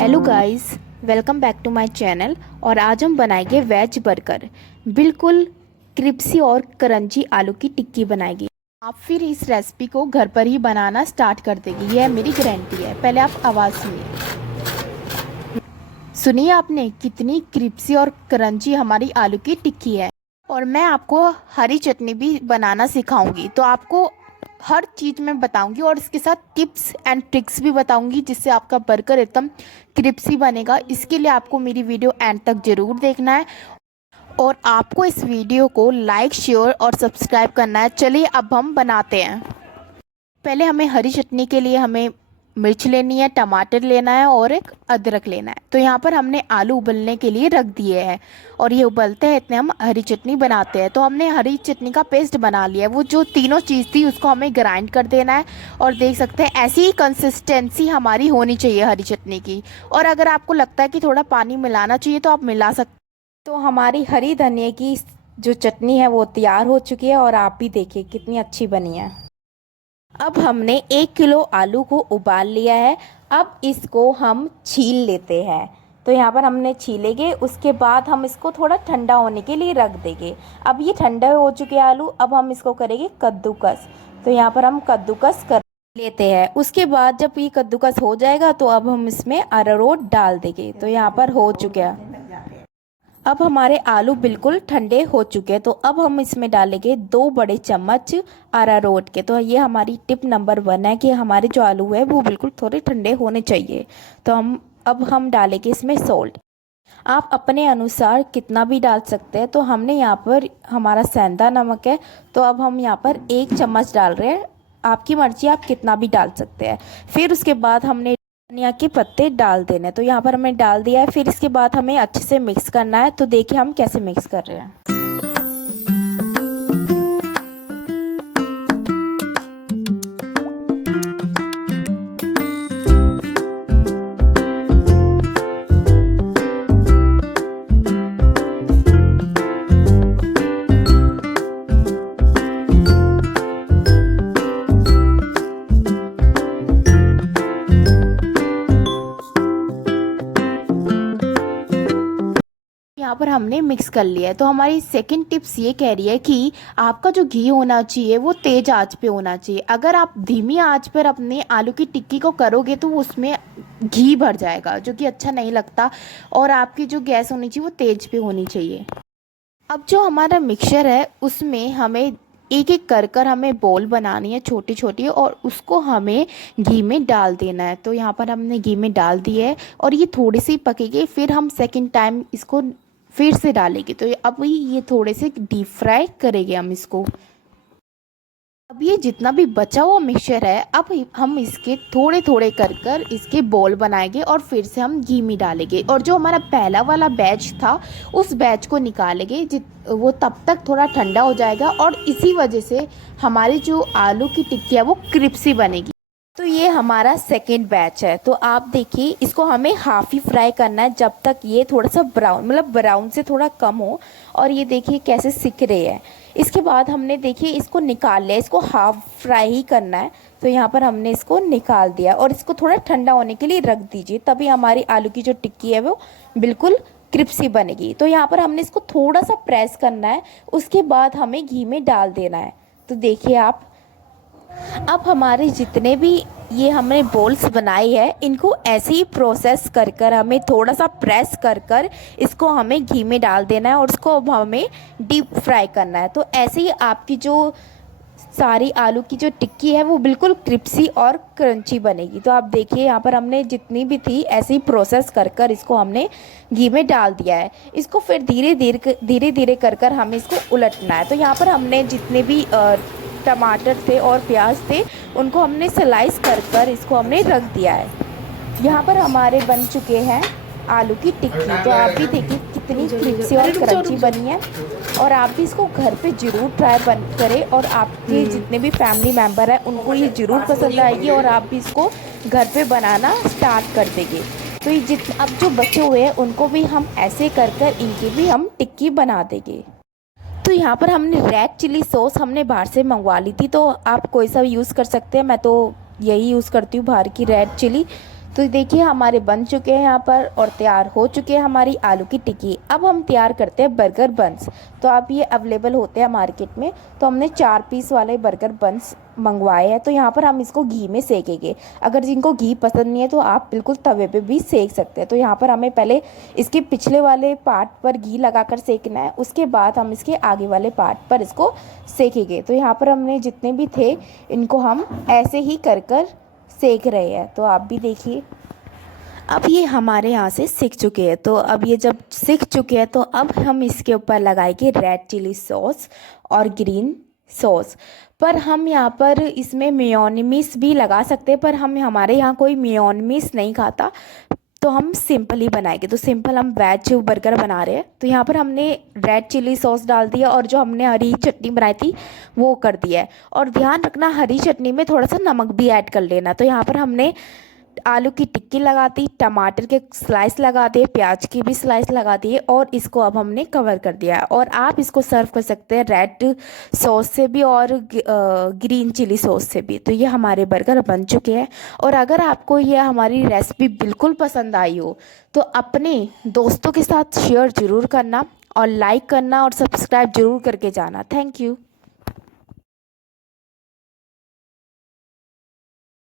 Hello guys, welcome back to my channel. और आज हम बनाएंगे वेज बर्गर। बिल्कुल क्रिस्पी और क्रंची आलू की टिक्की बनाएंगे। आप फिर इस रेसिपी को घर पर ही बनाना स्टार्ट कर देंगे, यह मेरी गारंटी है। पहले आप आवाज़ सुनिए। सुनिए आपने कितनी क्रिस्पी और क्रंची हमारी आलू की टिक्की है। और मैं आपको हरी चटनी भी बनाना सिखाऊंगी, तो आपको हर चीज़ मैं बताऊंगी और इसके साथ टिप्स एंड ट्रिक्स भी बताऊंगी, जिससे आपका बर्गर एकदम क्रिस्पी बनेगा। इसके लिए आपको मेरी वीडियो एंड तक ज़रूर देखना है और आपको इस वीडियो को लाइक, शेयर और सब्सक्राइब करना है। चलिए अब हम बनाते हैं। पहले हमें हरी चटनी के लिए हमें मिर्च लेनी है, टमाटर लेना है और एक अदरक लेना है। तो यहाँ पर हमने आलू उबलने के लिए रख दिए हैं और ये उबलते हैं, इतने हम हरी चटनी बनाते हैं। तो हमने हरी चटनी का पेस्ट बना लिया है। वो जो तीनों चीज़ थी उसको हमें ग्राइंड कर देना है और देख सकते हैं ऐसी ही कंसिस्टेंसी हमारी होनी चाहिए हरी चटनी की। और अगर आपको लगता है कि थोड़ा पानी मिलाना चाहिए तो आप मिला सकते। तो हमारी हरी धनिया की जो चटनी है वो तैयार हो चुकी है और आप भी देखिए कितनी अच्छी बनी है। अब हमने 1 किलो आलू को उबाल लिया है। अब इसको हम छील लेते हैं। तो यहाँ पर हमने छीलेंगे, उसके बाद हम इसको थोड़ा ठंडा होने के लिए रख देंगे। अब ये ठंडा हो चुके आलू, अब हम इसको करेंगे कद्दूकस। तो यहाँ पर हम कद्दूकस कर लेते हैं। उसके बाद जब ये कद्दूकस हो जाएगा तो अब हम इसमें अरारोट डाल देंगे। तो यहाँ पर हो चुका है। अब हमारे आलू बिल्कुल ठंडे हो चुके हैं। तो अब हम इसमें डालेंगे 2 बड़े चम्मच अरारोट के। तो ये हमारी टिप नंबर 1 है कि हमारे जो आलू है वो बिल्कुल थोड़े ठंडे होने चाहिए। तो हम डालेंगे इसमें सॉल्ट। आप अपने अनुसार कितना भी डाल सकते हैं। तो हमने यहाँ पर हमारा सेंधा नमक है, तो अब हम यहाँ पर 1 चम्मच डाल रहे हैं। आपकी मर्जी, आप कितना भी डाल सकते हैं। फिर उसके बाद हमने धनिया के पत्ते डाल देने। तो यहाँ पर हमें डाल दिया है। फिर इसके बाद हमें अच्छे से मिक्स करना है। तो देखिए हम कैसे मिक्स कर रहे हैं। यहाँ पर हमने मिक्स कर लिया है। तो हमारी सेकंड टिप्स ये कह रही है कि आपका जो घी होना चाहिए वो तेज़ आंच पे होना चाहिए। अगर आप धीमी आंच पर अपने आलू की टिक्की को करोगे तो उसमें घी भर जाएगा, जो कि अच्छा नहीं लगता। और आपकी जो गैस होनी चाहिए वो तेज़ पे होनी चाहिए। अब जो हमारा मिक्सचर है उसमें हमें एक एक कर कर हमें बॉल बनानी है छोटी छोटी, और उसको हमें घी में डाल देना है। तो यहाँ पर हमने घी में डाल दिया है और ये थोड़ी सी पकेगी। फिर हम सेकंड टाइम इसको फिर से डालेंगे। तो अब ये थोड़े से डीप फ्राई करेंगे हम इसको। अब ये जितना भी बचा हुआ मिक्सचर है, अब हम इसके थोड़े थोड़े कर कर इसके बॉल बनाएंगे और फिर से हम घी में डालेंगे। और जो हमारा पहला वाला बैच था उस बैच को निकालेंगे। वो तब तक थोड़ा ठंडा हो जाएगा और इसी वजह से हमारी जो आलू की टिक्की है वो क्रिस्पी बनेगी। तो ये हमारा सेकेंड बैच है। तो आप देखिए इसको हमें हाफ ही फ्राई करना है, जब तक ये थोड़ा सा ब्राउन, मतलब ब्राउन से थोड़ा कम हो। और ये देखिए कैसे सिक रहे हैं। इसके बाद हमने देखिए इसको निकाल लिया, इसको हाफ फ्राई ही करना है। तो यहाँ पर हमने इसको निकाल दिया और इसको थोड़ा ठंडा होने के लिए रख दीजिए, तभी हमारी आलू की जो टिक्की है वो बिल्कुल क्रिस्पी बनेगी। तो यहाँ पर हमने इसको थोड़ा सा प्रेस करना है, उसके बाद हमें घी में डाल देना है। तो देखिए आप, अब हमारे जितने भी ये हमने बॉल्स बनाई है इनको ऐसे ही प्रोसेस कर कर हमें थोड़ा सा प्रेस कर कर इसको हमें घी में डाल देना है और उसको अब हमें डीप फ्राई करना है। तो ऐसे ही आपकी जो सारी आलू की जो टिक्की है वो बिल्कुल क्रिस्पी और क्रंची बनेगी। तो आप देखिए यहाँ पर हमने जितनी भी थी ऐसे ही प्रोसेस कर कर इसको हमने घी में डाल दिया है। इसको फिर धीरे धीरे कर कर हमें इसको उलटना है। तो यहाँ पर हमने जितने भी टमाटर थे और प्याज थे उनको हमने स्लाइस कर कर इसको हमने रख दिया है। यहाँ पर हमारे बन चुके हैं आलू की टिक्की। तो आप भी देखिए कितनी क्रिस्पी और क्रंची बनी है। और आप भी इसको घर पे ज़रूर ट्राई करें और आपके जितने भी फैमिली मेम्बर हैं उनको ये ज़रूर पसंद आएगी और आप भी इसको घर पे बनाना स्टार्ट कर देंगे। तो ये अब जो बचे हुए हैं उनको भी हम ऐसे कर कर इनकी भी हम टिक्की बना देंगे। तो यहाँ पर हमने रेड चिली सॉस हमने बाहर से मंगवा ली थी। तो आप कोई सा यूज़ कर सकते हैं, मैं तो यही यूज़ करती हूँ बाहर की रेड चिली। तो देखिए हमारे बन चुके हैं यहाँ पर और तैयार हो चुके हैं हमारी आलू की टिक्की। अब हम तैयार करते हैं बर्गर बन्स। तो आप ये अवेलेबल होते हैं मार्केट में। तो हमने 4 पीस वाले बर्गर बन्स मंगवाए हैं। तो यहाँ पर हम इसको घी में सेकेंगे। अगर जिनको घी पसंद नहीं है तो आप बिल्कुल तवे पे भी सेक सकते हैं। तो यहाँ पर हमें पहले इसके पिछले वाले पार्ट पर घी लगाकर सेकना है, उसके बाद हम इसके आगे वाले पार्ट पर इसको सेकेंगे। तो यहाँ पर हमने जितने भी थे इनको हम ऐसे ही कर कर सेक रहे हैं। तो आप भी देखिए अब ये हमारे यहाँ से सीख चुके हैं। तो अब ये जब सीख चुके हैं तो अब हम इसके ऊपर लगाएंगे रेड चिली सॉस और ग्रीन सॉस। पर हम यहाँ पर इसमें मेयोनीज भी लगा सकते हैं, पर हमारे यहाँ कोई मेयोनीज नहीं खाता, तो हम सिंपल ही बनाएंगे। तो सिंपल हम वेज बर्गर बना रहे हैं। तो यहाँ पर हमने रेड चिली सॉस डाल दिया और जो हमने हरी चटनी बनाई थी वो कर दिया है। और ध्यान रखना हरी चटनी में थोड़ा सा नमक भी ऐड कर लेना। तो यहाँ पर हमने आलू की टिक्की लगा दी, टमाटर के स्लाइस लगा दिए, प्याज की भी स्लाइस लगा दिए और इसको अब हमने कवर कर दिया है। और आप इसको सर्व कर सकते हैं रेड सॉस से भी और ग्रीन चिली सॉस से भी। तो ये हमारे बर्गर बन चुके हैं। और अगर आपको ये हमारी रेसिपी बिल्कुल पसंद आई हो तो अपने दोस्तों के साथ शेयर ज़रूर करना और लाइक करना और सब्सक्राइब ज़रूर करके जाना। Thank you.